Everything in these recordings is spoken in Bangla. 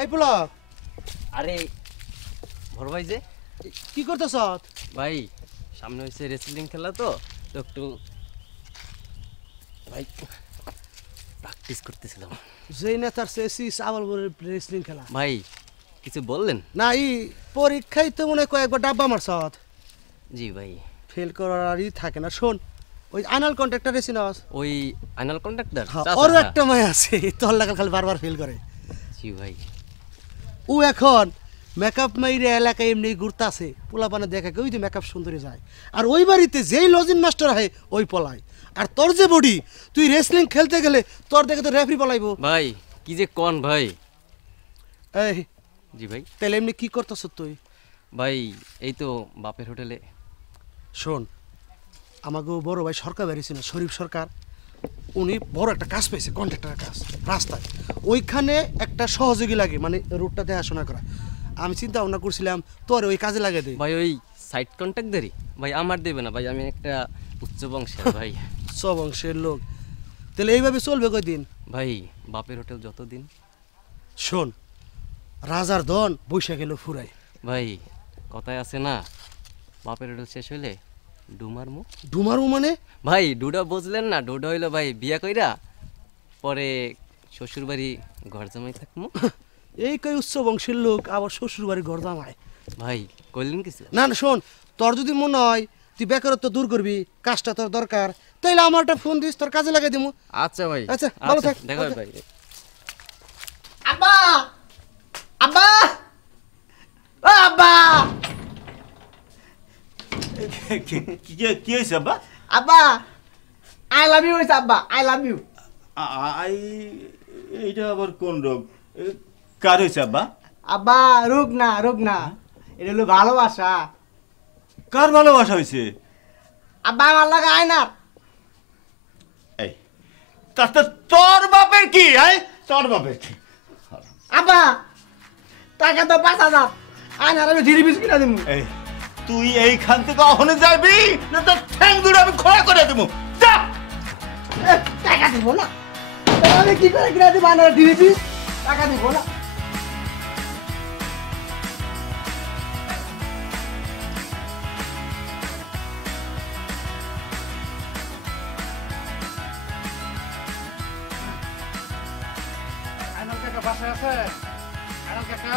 এই পুলক, আরে বড় ভাই যে কি করতেছ? ভাই সামনে হচ্ছে রেসলিং খেলা তো তো একটু ভাই প্র্যাকটিস করতেছিলাম। যেই নেতার শেষই আবার রেসলিং খেলা ভাই কিছু বললেন? না, এই পরীক্ষায় তো মনে হয় কয়েকবার ডাব্বা মারছ। জি ভাই। ফেল করারই থাকে না। শোন, ওই আইনাল কন্ট্রাক্টর রেসিনাস, ওই আইনাল কন্ট্রাক্টর ওর একটা মেয়ে আছে, তোর লাগা খালি বারবার ফেল করে। জি ভাই। ও এখন মেকআপ মাইরে এলাকায় এমনি ঘুরতাছে, পোলাপানে দেখা ওই যে মেকআপ সুন্দরী যায়, আর ওই বাড়িতে যেই লজিন মাস্টার হয় ওই পলায়। আর তোর যে বডি, তুই রেসলিং খেলতে গেলে তোর দেখে তো রেফারি পলাইবো। ভাই কি যে কোন ভাই। এই জি ভাই। তাহলে এমনি কি করতেছ তুই? ভাই এই তো বাপের হোটেলে। শোন, আমাকে বড় ভাই সরকার বেরিয়েছে না, শরীফ সরকার, উনি বড় একটা কাজ পেয়েছে, কন্ট্রাক্টরের কাজ রাস্তায়। ওইখানে একটা সহযোগী লাগে, মানে রুটটা দেখাশোনা করা। আমি চিন্তা ভাবনা করছিলাম তোর ওই কাজে লাগে দে। ভাই ওই সাইড কন্ট্যাক্টদারি ভাই আমার দেবে না ভাই, আমি একটা উচ্চ বংশের ভাই। সব বংশের লোক, তাহলে এইভাবে চলবে কয়দিন? ভাই বাপের হোটেল যতদিন। শোন, রাজার ধন বৈশা গেল ফুরাই। ভাই কথায় আছে না, বাপের হোটেল শেষ হইলে ডুমারমু। ডুমারু মানে? ভাই ডুডা বুঝলেন না? ডুডা হইলো ভাই বিয়া কইরা পরে শ্বশুর বাড়ি ঘর জামাই থাকমু। এই কই উচ্চ বংশের লোক আবার শ্বশুর বাড়ি ঘর জামায়? ভাই কইলেন কিছু? না না, শোন, তোর যদি মনে হয় তুই বেকারত্ব দূর করবি, কাজটা তোর দরকার, তাইলে আমার একটা ফোন দিস, তোর কাজে লাগাই দিমু। আচ্ছা ভাই। আচ্ছা, ভালো থাক। দেখা হবে ভাই। আব্বা, আব্বা, ও আব্বা, কি হয়েছে আব্বা? আব্বা, আই লাভ ইউ হইছে আব্বা, আই লাভ ইউ। আই এইটা আবার কোন রোগ? কার হয়েছে আব্বা? আব্বা রোগ না, রোগ না, এটা হলো ভালোবাসা। কার ভালোবাসা হয়েছে? আব্বা আমার লাগে আয় না। এই তাতে তোর বাপের কি? তোর বাপের কি? আব্বা টাকা তো 5,000, আয় না আমি ধীরে বিস কিনা দিমু। এই তুই এইখান থেকে ওখানে যাবি না তোর ঠ্যাং দুটো আমি খোলা করে দেবো। যা। টাকা দিব না, আমি কি করে কিনা দিব? আয় না ধীরে বিস, টাকা দিব না। আইনাল কাকা বাসায় আছে? আইনাল কাকা,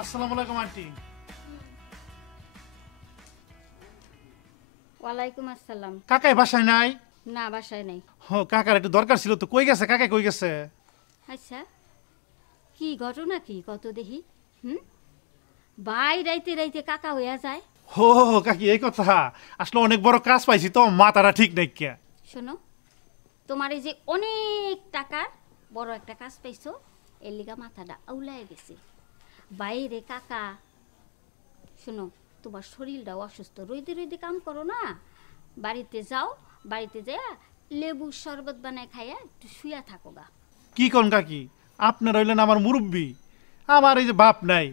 আসসালামু আলাইকুম আন্টি। ওয়ালাইকুম আসসালাম। কাকাই বাসায় নাই? না বাসায় নাই। কাকার একটু দরকার ছিল তো। কই গেছে কাকা? কই গেছে? আচ্ছা কি ঘটনা কি কত দেখি? ভাই রাইতে রাইতে কাকা হইয়া যায়। কাকি এই কথা? আসলে অনেক বড় কাজ পাইছি তো, মাথাটা ঠিক নাই কে। শোনো, তোমার এই যে অনেক টাকার বড় একটা কাজ পাইছো, এর লিগা মাথাটা আউলায় গেছে। বাইরে কাকা, শোনো তোমার শরীরটাও অসুস্থ, রইদে রইদে কাম করো না, বাড়িতে যাও, বাড়িতে যাইয়া লেবুর শরবত বানায় খাইয়া একটু শুয়া থাকো গা। কি কোন কাকি? আপনার হইলেন আমার মুরব্বী, আমার এই যে বাপ নাই,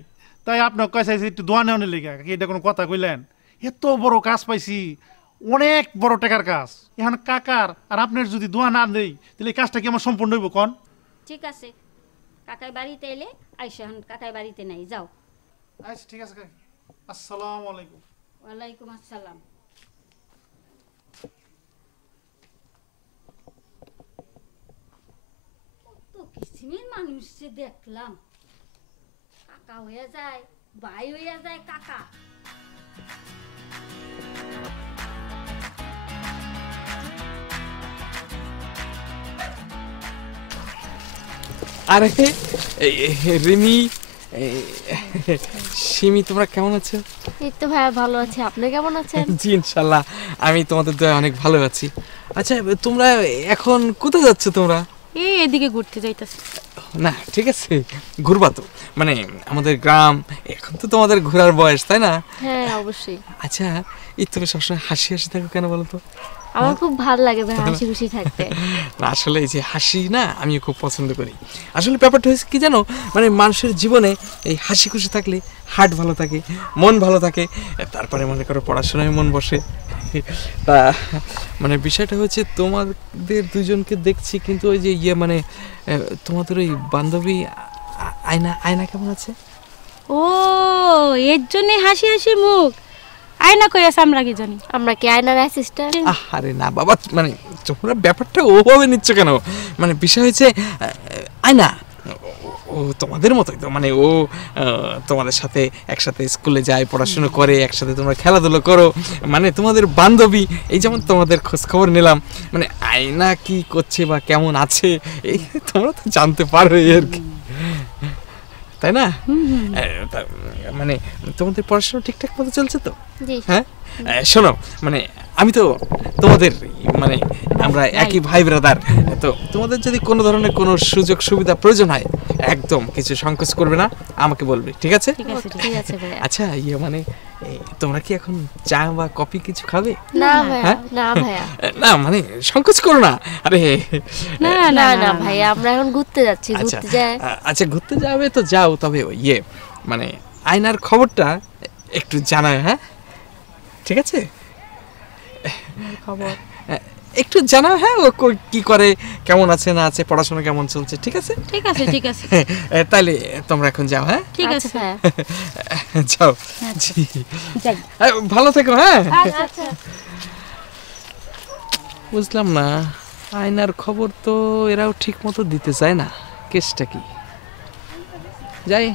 তাই আপনার কাছে একটু দোয়া নেওয়ার লেগে। কাকি এটা কোনো কথা কইলেন? এত বড় কাজ পাইছি, অনেক বড় টাকার কাজ। এখন কাকার আর আপনার যদি দোয়া না দেই তাহলে এই কাজটা কি আমার সম্পূর্ণ হইব কোন? ঠিক আছে, কাকাই বাড়িতে এলে আইসো, এখন কাকাই বাড়িতে নাই, যাও। আচ্ছা ঠিক আছে কাকি, আসসালামু আলাইকুম। ওয়ালাইকুম আসসালাম। কত কিসিমের মানুষ যে দেখলাম, কাকা হইয়া যায়, ভাই হইয়া যায় কাকা। আরে রিমি, সিমি, তোমরা কেমন আছো? এই তো ভাইয়া ভালো আছি, আপনি কেমন আছেন? জি ইনশাল্লাহ আমি তোমাদের দয়ায় অনেক ভালো আছি। আচ্ছা তোমরা এখন কোথায় যাচ্ছ? তোমরা এই এদিকে ঘুরতে যাইতাছি। না ঠিক আছে, ঘুরবা তো, মানে আমাদের গ্রাম, এখন তো তোমাদের ঘোরার বয়স, তাই না? হ্যাঁ অবশ্যই। আচ্ছা এই তুমি সবসময় হাসি হাসি থাকো কেন বলো তো? আমার খুব ভালো লাগে ভাই হাসি খুশি থাকতে। না আসলে এই যে হাসি না, আমিও খুব পছন্দ করি। আসলে ব্যাপারটা হয়েছে কি জানো, মানে মানুষের জীবনে এই হাসি খুশি থাকলে হার্ট ভালো থাকে, মন ভালো থাকে, তারপরে মনে করো পড়াশোনায় মন বসে, তা মানে বিষয়টা হচ্ছে তোমাদের দুজনকে দেখছি, কিন্তু ওই যে মানে তোমাদের ওই বান্ধবী আয়না আয়না কেমন আছে? ও এর জন্য হাসি হাসি মুখ। আয়না কই আছে আমরা কি জানি? আমরা কি আয়নার অ্যাসিস্ট্যান্ট? আরে না বাবা, মানে তোমরা ব্যাপারটা ওভাবে নিচ্ছ কেন? মানে বিষয় হচ্ছে আয়না ও তোমাদের মতোই তো, মানে ও তোমাদের সাথে একসাথে স্কুলে যায়, পড়াশুনো করে, একসাথে তোমরা খেলাধুলো করো, মানে তোমাদের বান্ধবী। এই যেমন তোমাদের খোঁজ খবর নিলাম, মানে আয়না কি করছে বা কেমন আছে এই তোমরা তো জানতে পারো আর কি, তাই না? মানে তোমাদের পড়াশোনা ঠিকঠাক মতো চলছে তো? হ্যাঁ শোনো, মানে আমি তো তোমাদের মানে আমরা একই ভাই ব্রাদার, তো তোমাদের যদি কোনো ধরনের কোনো সুযোগ সুবিধা প্রয়োজন হয় একদম কিছু সংকোচ করবে না, আমাকে বলবে, ঠিক আছে? আচ্ছা মানে তোমরা কি এখন চা বা কফি কিছু খাবে? না ভাইয়া, না ভাইয়া, না মানে সংকোচ করো না। আরে না না না ভাইয়া, আমরা এখন ঘুরতে যাচ্ছি। ঘুরতে যাই? আচ্ছা ঘুরতে যাবে তো যাও, তবে মানে আয়নার খবরটা একটু জানাও, হ্যাঁ ঠিক আছে? খবর একটু জানাও, হ্যাঁ ও কি করে, কেমন আছে না আছে, পড়াশোনা কেমন চলছে, ঠিক আছে? ঠিক আছে ঠিক আছে। তাহলে তোমরা এখন যাও, হ্যাঁ ঠিক আছে ভাইয়া, যাও। যাই, ভালো থেকো। হ্যাঁ আচ্ছা। বুঝলাম না, আয়নার খবর তো এরাও ঠিক মতো দিতে চায় না, কেসটা কি? যাই।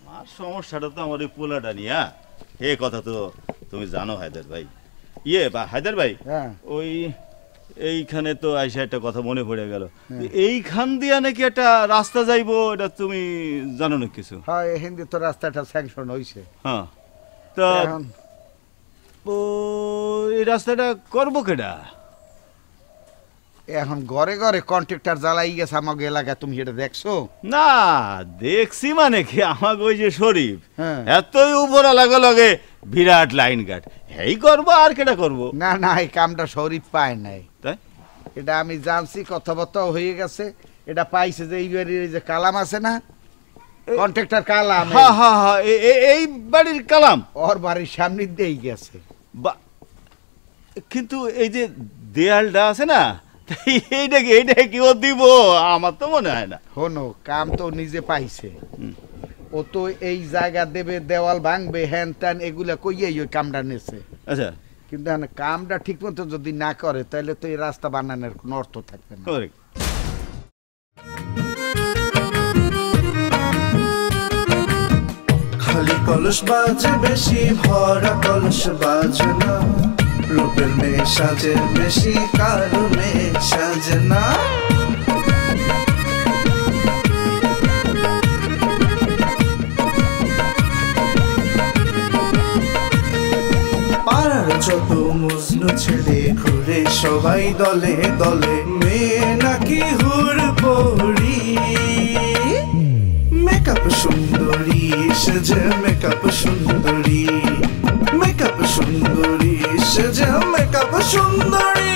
আমার সমস্যাটা তো আমার ওই পোলাটা নিয়ে, এ কথা তো তুমি জানো হায়দার ভাই। হায়দার ভাই, ওই এইখানে তো আইসা একটা কথা মনে পড়ে গেল, এইখান দিয়া নাকি একটা রাস্তা যাইবো, এটা তুমি জানো না কিছু? হ্যাঁ, হিন্দি তো রাস্তাটা স্যাংশন হইছে। হ্যাঁ, তা ও এই রাস্তাটা করবো কেডা? এখন ঘরে ঘরে কন্ট্রাক্টর জ্বালাই গেছে আমাকে এলাকায়, তুমি এটা দেখছো? না দেখছি মানে কি, আমাকে ওই যে শরীফ এতই উপরা লাগে লাগে বিরাট লাইন গার্ড, এই করবো আর কেটা করবো? না না, এই কামটা শরীফ পায় নাই, তাই এটা আমি জানছি, কথাবার্তা হয়ে গেছে, এটা পাইছে যে এই বাড়ির যে কালাম আছে না, কন্ট্রাক্টর কালাম, এই বাড়ির কালাম ওর বাড়ির সামনে দিয়েই গেছে। কিন্তু এই যে দেয়ালটা আছে না, এইটা কি ও দিব? আমার তো মনে হয় না। শোনো, কাম তো নিজে পাইছে, ও তো এই জায়গা দেবে, দেওয়াল ভাঙবে, হ্যান ত্যান এগুলা কইয়াই ওই কামটা নেছে। আচ্ছা, কিন্তু কামটা ঠিক মতো যদি না করে তাহলে তো এই রাস্তা বানানোর কোনো অর্থ থাকবে না। খালি কলস বাজে বেশি, ভরা কলস বাজে না, রূপের মেয়ে সাজে বেশি, কালো মেয়ে সাজে না। পাড়ার যত মজনু ছেলে ঘুরে সবাই দলে দলে, মেয়ে নাকি হুর পড়ি, মেকআপ সুন্দরী সেজে, মেকআপ সুন্দরী, মেকআপ সুন্দরী সেজে, মেকআপ সুন্দরী।